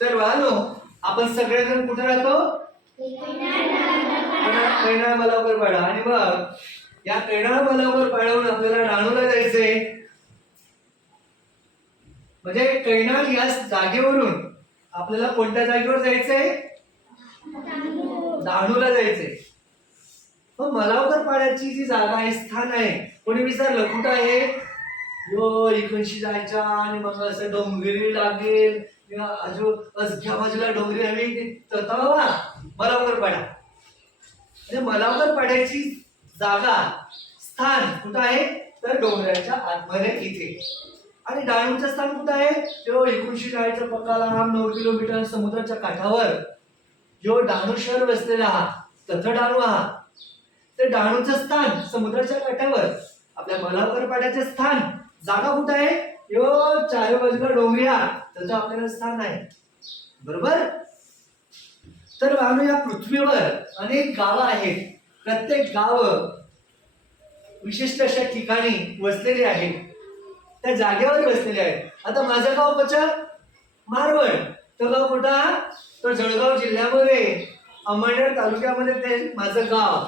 तर वाहनो आपण सगळेजण कुठे राहतो? कैनाळ मलावर पाडा आणि मग या कैनाळ मलावर पाडवून आपल्याला राणूला जायचंय. म्हणजे कैनाळ या जागेवरून आपल्याला कोणत्या जागेवर जायचंय? डहाणूला जायचंय. मग मलावकर पाड्याची जी जागा आहे स्थान आहे कोणी विचारलं कुठं आहे? यो इकडशी जायच्या आणि मग असं डोंगरी लागेल. अजून आजू अजक्या बाजूला डोंगरी हवी तवा मलावकर पाडा. म्हणजे मलावकर पाड्याची जागा स्थान कुठं आहे? तर डोंगराच्या आतमध्ये इथे. आणि डाळूंचं स्थान कुठं आहे? तो एकोणशे डाळीचा पक्का लांब नऊ किलोमीटर समुद्राच्या काठावर. जो डाणू शहर वसलेला हा तथ डहाणू हा ते डहाणूचं स्थान समुद्राच्या काठावर आपल्या मलावर पाड्याचे स्थान जागा कुठं आहे? यो चार बाजूला डोंगऱ्या त्याचं आपल्याला स्थान आहे बरोबर? तर वाहनो या पृथ्वीवर अनेक गावं आहेत. प्रत्येक गाव विशिष्ट अशा ठिकाणी वसलेली आहेत. त्या जागेवर वसलेले आहेत. आता माझं गाव कच मारवण तो गाव कुठा? तो जळगाव जिल्ह्यामध्ये अंमळनेर तालुक्यामध्ये ते माझं गाव.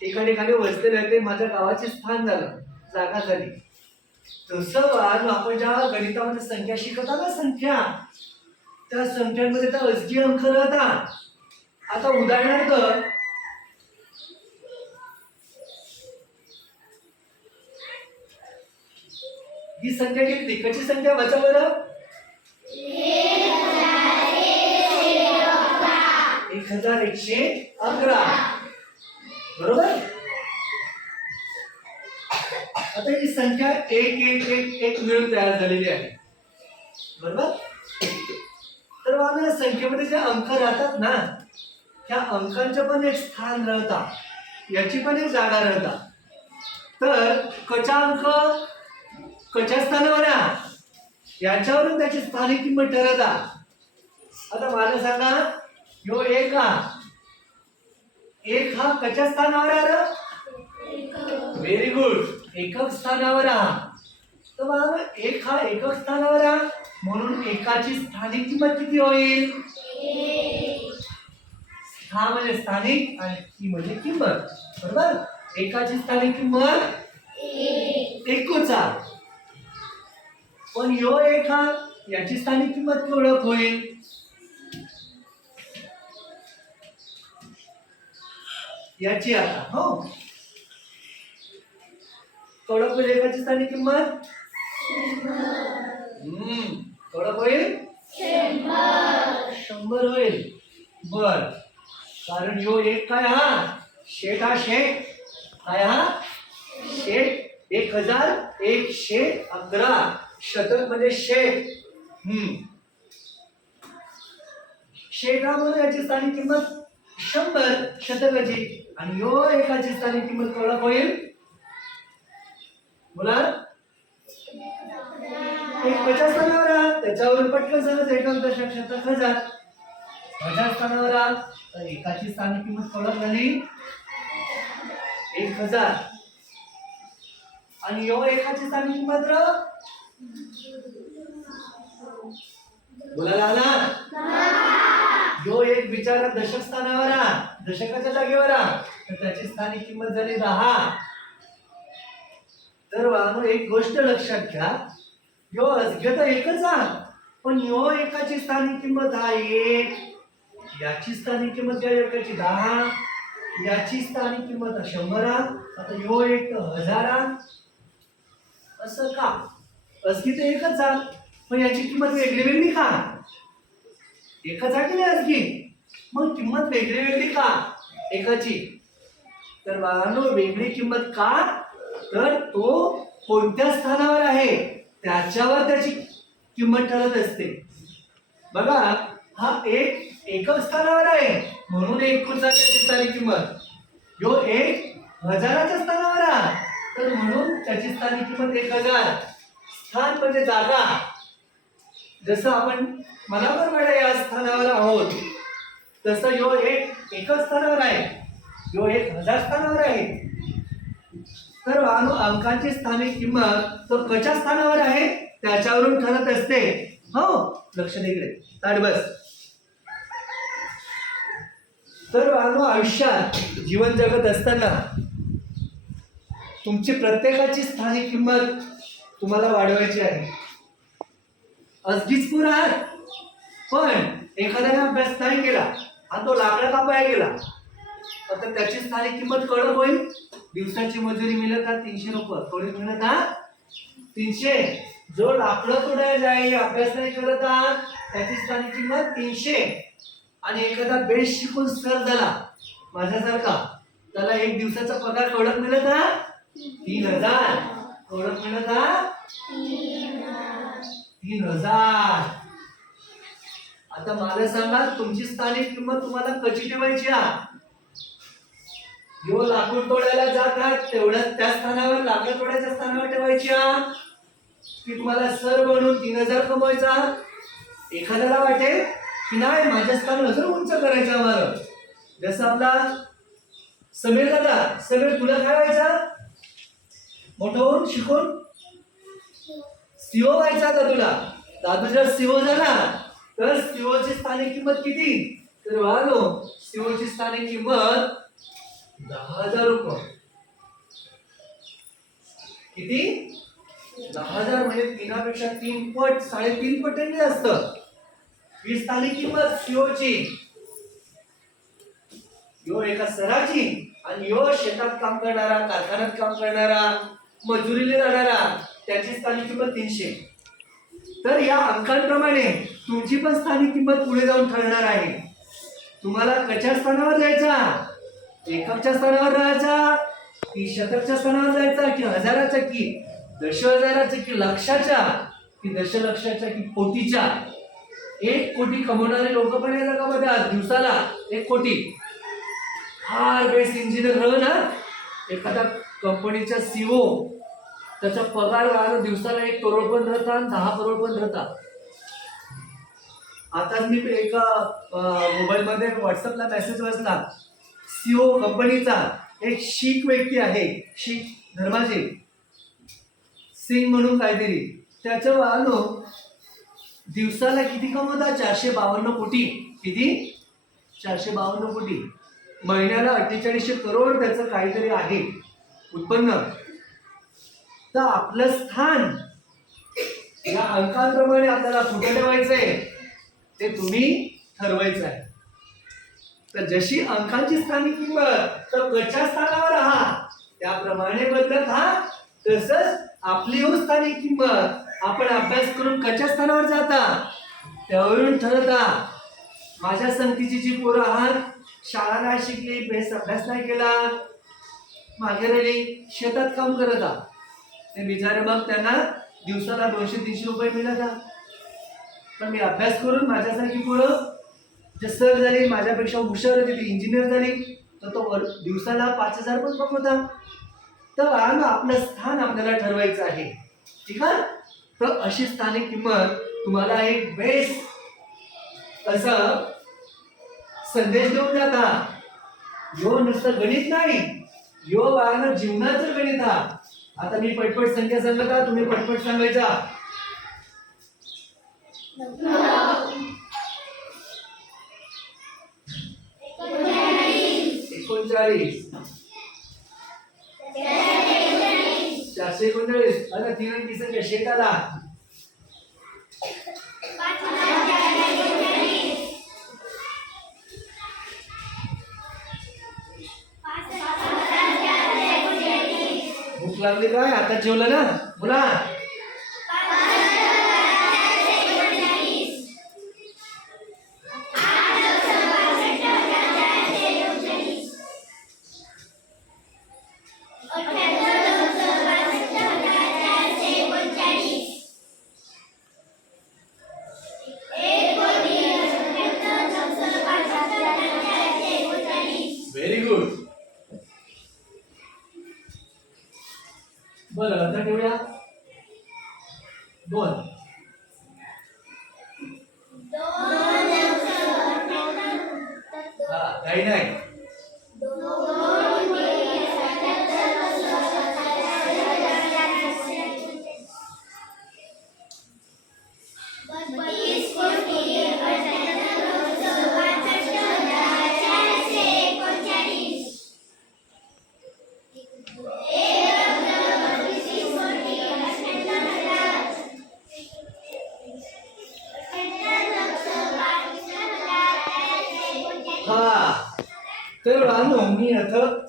एका ठिकाणी वसलेलं आहे ते माझ्या गावाचे स्थान झालं जागा झाली. तसं आज आपण ज्या गणितामध्ये संख्या शिकवता ना संख्या त्या संख्यांमध्ये त्या अजकी अंक राहतात आता उदाहरणार्थ ही संख्या किती? कशी संख्या वाचा बरं. एक हजार एकशे अकरा बरोबर? आता ही संख्या एक एक एक एक मिळून तयार झालेली आहे. बरोबर? तर मला संख्येमध्ये जे अंक राहतात ना त्या अंकांचं पण एक स्थान राहतात याची पण एक जागा राहतात तर कचा अंक कच्या स्थानावर आहे याच्यावरून त्याची स्थानिक किंमत ठरवता आता मला सांगा ह्यो एक हा. एक हा कशा स्थानावर आहे व्हेरी गुड एकक स्थानावर हा तर मला एक हा एकक स्थानावर हा म्हणून एकाची स्थानिक किंमत किती होईल? हा म्हणजे स्थानिक आणि ती म्हणजे किंमत. बरोबर? एकाची स्थानिक किंमत एकूचा पण यो एक हा याची स्थानिक किंमत ओळख होईल? याची आता हो. कडक होईल एकाची स्थानिक किंमत? हम्म केवढं होईल? शंभर होईल. बर. कारण यो एक काय हा? शेट हा शेट. काय हा? शेट. एक हजार एकशे अकरा. शतक म्हणजे शेट हम्म. म्हणून याची स्थानिक किंमत शंभर शतकाची. आणि यो एकाची स्थानिक किंमत केवढा होईल? बोला एक पचास स्थानावर आहात त्याच्यावरून पटकन सांगा एकक दशक शतक हजार. हजार स्थानावर आहात तर एकाची स्थानिक किंमत केवढा झाली एक हजार. आणि यो एकाची स्थानिक किंमत बोलायला आला एक बिचारा दशक स्थानावर आ दशकाच्या जागेवर आ तर त्याची स्थानिक किंमत झाली दहा. तर वाहनो एक गोष्ट लक्षात घ्या. यो अज्ञात एकच आ पण यो एकाची स्थानिक किंमत हा एक. याची स्थानिक किंमत त्या एकाची दहा. याची स्थानिक किंमत हा शंभर आता यो एक तर हजार असं का? असली तर एकच झाल पण याची किंमत वेगळी वेगळी का एकच आहे की नाही असली मग किंमत वेगळी वेगळी का एकाची. तर बाळांनो वेगळी किंमत का? तर तो कोणत्या स्थानावर आहे? त्याच्यावर त्याची किंमत ठरत असते. बघा हा एक एकच स्थानावर आहे. म्हणून एक त्याची किंमत. जो एक हजाराच्या स्थानावर आहे. तर म्हणून त्याची स्थानिक किंमत एक हजार. स्थान म्हणजे जागा. जसं आपण मनाप्रमाणे या स्थानावर आहोत तसं यो एक एकच स्थानावर आहे. यो एक हजार स्थानावर आहे. तर अनु अंकाची स्थानिक किंमत तो कच्या स्थानावर आहे त्याच्यावरून ठरत असते. हो लक्ष दे इकडे. ताट बस. तर अनु आयुष्यात जीवन जगत असताना तुमची प्रत्येकाची स्थानिक किंमत तुम्हाला वाढवायची आहे. अगदीच पुरा आहे पण एखाद्याने अभ्यास नाही केला आणि तो लाकडा कापाय गेला तर त्याची स्थानिक किंमत कळत होईल. दिवसाची मजुरी मिळत हा तीनशे रुपये. थोडी मिळत हा तीनशे. जो लाकडं तोडायला जाईल अभ्यास नाही करत आहात त्याची स्थानिक किंमत तीनशे. आणि एखादा बेस्ट शिकून सर झाला माझ्यासारखा त्याला एक दिवसाचा पगार कळत मिळत हा तीन हजार. कवडत मिळत हा? तीन हजार आता मला सांगा तुमची स्थानिक किंमत तुम्हाला कशी ठेवायची हा? जो लाकूड तोडायला जातात तेवढ्याच त्या स्थानावर लाकूड तोडायच्या स्थानावर ठेवायची हा? की तुम्हाला सर बनून तीन हजार कमवायचा? एखाद्याला वाटेल की नाही माझ्या स्थान अजून उंच करायचं आम्हाला. जसं आपला समीर दादा समीर तुला काय व्हायचा? मोठं होऊन शिकून? सीओ व्हायचा आता तुला. दादू जर सीओ झाला तर सीओची स्थानिक किंमत किती? तर वालो सीओची स्थानिक किंमत दहा हजार रुपये. किती? दहा हजार म्हणजे तीनापेक्षा तीन पट साडेतीन पटीने जास्त. ही स्थानिक किंमत सीओची. यो एका सराची आणि यो शेतात काम करणारा कारखान्यात काम करणारा. मजुरीला जाणारा त्याची स्थानिक किंमत तीनशे. तर या अंकांप्रमाणे तुमची पण स्थानिक किंमत पुढे जाऊन ठरणार आहे. तुम्हाला कच्या स्थानावर जायचा? एककच्या स्थानावर राहायचा? की शतकच्या स्थानावर जायचा? की हजाराच्या? की दश हजाराचा की लक्षाच्या? की दशलक्षाच्या? की कोटीच्या? एक कोटी कमवणारे लोक पण या जगामध्ये आज? दिवसाला एक कोटी. फार बेस्ट इंजिनियर राह ना? एखाद्या कंपनीचा सीओ त्याचा पगार दिवसाला एक करोड पण धरता आणि दहा करोड पण धरता आता मी एका मोबाईलमध्ये व्हॉट्सअपला मेसेज वाचला. सीओ कंपनीचा एक शीख व्यक्ती आहे शीख धर्माचे सिंग म्हणून काहीतरी. त्याचं वाहनो दिवसाला किती कमवता? चारशे बावन्न कोटी. किती? चारशे बावन्न कोटी. महिन्याला अठ्ठेचाळीसशे करोड त्याचं काहीतरी आहे. उत्पन्न. तर आपलं स्थान. या अंकांप्रमाणे आपल्याला कुठे ठेवायचंय? ते तुम्ही ठरवायचं आहे तर जशी अंकांची स्थानिक किंमत तर कच्या स्थानावर आहात त्याप्रमाणे बदलत हा तसंच आपली हो स्थानिक किंमत आपण अभ्यास करून कच्या स्थानावर जाता. त्यावरून ठरता. माझ्या संगतीची जी पोरं आहात शाळा नाही शिकली बेस अभ्यास नाही केला मागे राहिली शेतात काम करत आहात. ते बिचारे मग त्यांना दिवसाला दोनशे तीनशे रुपये मिळत पण मी अभ्यास करून माझ्यासारखी पुढं जे सर झाली माझ्यापेक्षा हुशार होती ती इंजिनियर झाली तर तो वर- दिवसाला पाच हजार पण कमवता. तर आज आपलं स्थान आपल्याला ठरवायचं आहे. ठीक आहे? तर अशी स्थानिक किंमत तुम्हाला एक बेस्ट असं संदेश देऊन जाता. यो नुसतं गणित नाही. यो बाळानं जीवनाचं गणित हा आता मी पटपट संख्या सांगत का? तुम्ही पटपट सांगायचा. एकोणचाळीस. चारशे एकोणचाळीस. आता तीन संख्या शेताला भूक लागली काय आता जेवलं ना बोला बरं आता ठेवूया. दोन. हा काही नाही.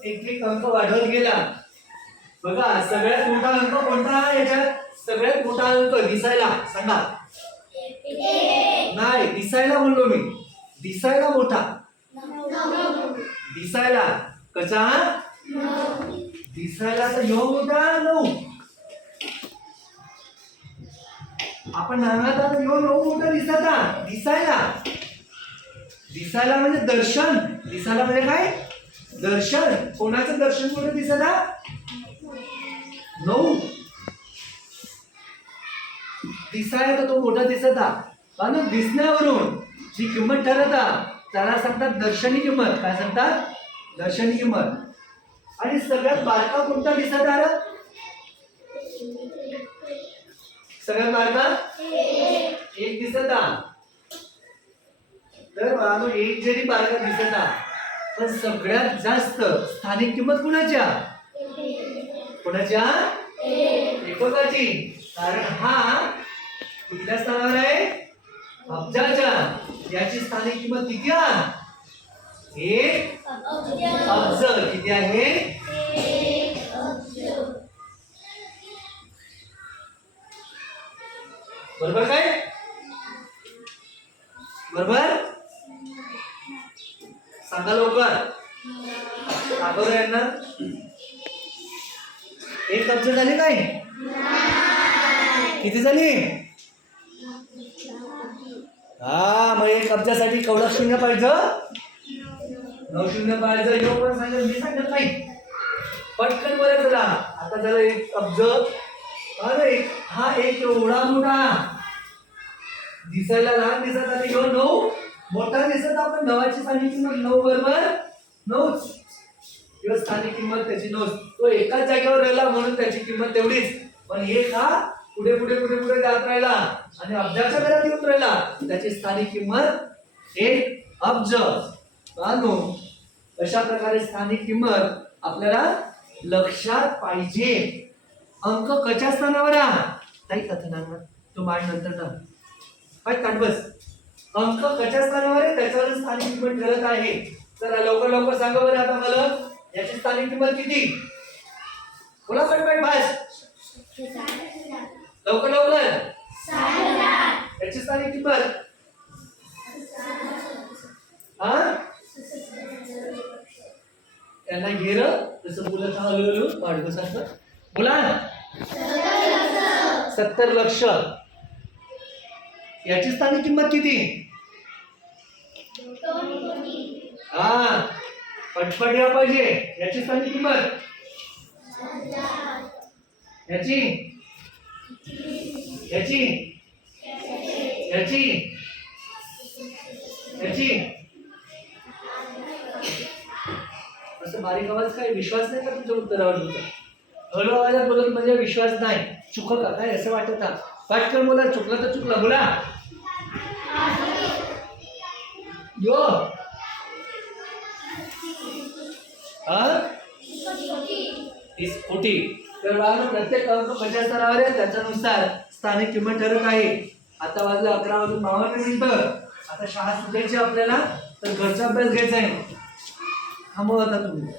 एक एक अंक वाढवत गेला. बघा सगळ्यात मोठा अंक कोणता आहे याच्यात? सगळ्यात मोठा अंक दिसायला सांगा. नाही दिसायला बोललो मी. दिसायला मोठा. दिसायला. कसा? दिसायला तर यो मोठा नऊ. आपण नागात तर ह्यो नऊ मोठा दिसता दिसायला. दिसायला म्हणजे दर्शन. दिसायला म्हणजे काय? दर्शन? कोणाचं दर्शन कुठे दिसता नऊ. दिसायला तर तो मोठा दिसता पण दिसण्यावरून जी किंमत ठरवता त्याला सांगतात दर्शनी किंमत. काय सांगतात? दर्शनी किंमत. आणि सगळ्यात बारका कोणता दिसत रे सगळ्यात बारका? एक दिसता तर बाळांनो एक जरी बारका दिसता पण सगळ्यात जास्त स्थानिक किंमत कुणाच्या? कुणाच्या? एककाची कारण हा कुठल्या स्थानावर आहे? अब्जाच्या. याची स्थानिक किंमत किती आहे? एक अब्ज. किती आहे? बरोबर काय? बरोबर? सांगा लवकर. दाखव यांना. एक कब्ज झाली काय? किती झाली? हा मग एक कब्जासाठी केवढं शून्य पाहिजे? नऊ शून्य पाहिजे. एवढं पण सांगेल मी सांगत नाही. पटकन बरं चला आता त्याला एक कब्ज. अरे हा एक एवढा मोठा. दिसायला लहान दिसत आणि घेऊन नऊ. मोठा दिसत आपण नवाची स्थानिक किंमत नऊ बरोबर? नऊच. किंवा स्थानिक किंमत त्याची नऊच. तो एकाच जागेवर राहिला म्हणून त्याची किंमत तेवढीच. पण हे हा पुढे पुढे पुढे पुढे जात राहिला. आणि अब्जाच्या घरात येऊन राहिला. त्याची स्थानिक किंमत एक अब्ज. बांधू. अशा प्रकारे स्थानिक किंमत आपल्याला लक्षात पाहिजे. अंक कच्या स्थानावर आहे? ताई कथनांना तो मांड नंतर ना काय काढ बस. अंक कशा स्थानावर आहे त्याच्यावर स्थानिक किंमत ठरत आहे. चला लवकर लवकर सांगा बरं आता मला. याची स्थानिक किंमत किती? बोला पटपट भास लवकर लवकर. याची स्थानिक किंमत? हा? त्यांना घेर तसं बोलत हळूहळू वाढवत बोला. सत्तर लक्ष. याची स्थानिक किंमत किती? हा पटपट घ्या पाहिजे. याची स्थानिक किंमत? याची? याची? याची? याची? असं बारीक आवाज काय? विश्वास नाही का तुमच्या उत्तरावर तुमचा? हळू आवाजात बोलत म्हणजे विश्वास नाही. चुकलं का? काय असं वाटत? का पटकन बोला चुकलं तर चुकलं. बोला. यो हा कोटी तर बाळांनो प्रत्येक अंक कशा स्तरावर आहे. त्याच्यानुसार स्थानिक किंमत ठरत आहे. आता वाजलं अकरा वाजून बावन्न मिनिटं. आता शाळा सुटायची आपल्याला. तर घरचा अभ्यास घ्यायचा आहे. थांबव आता तुम्ही.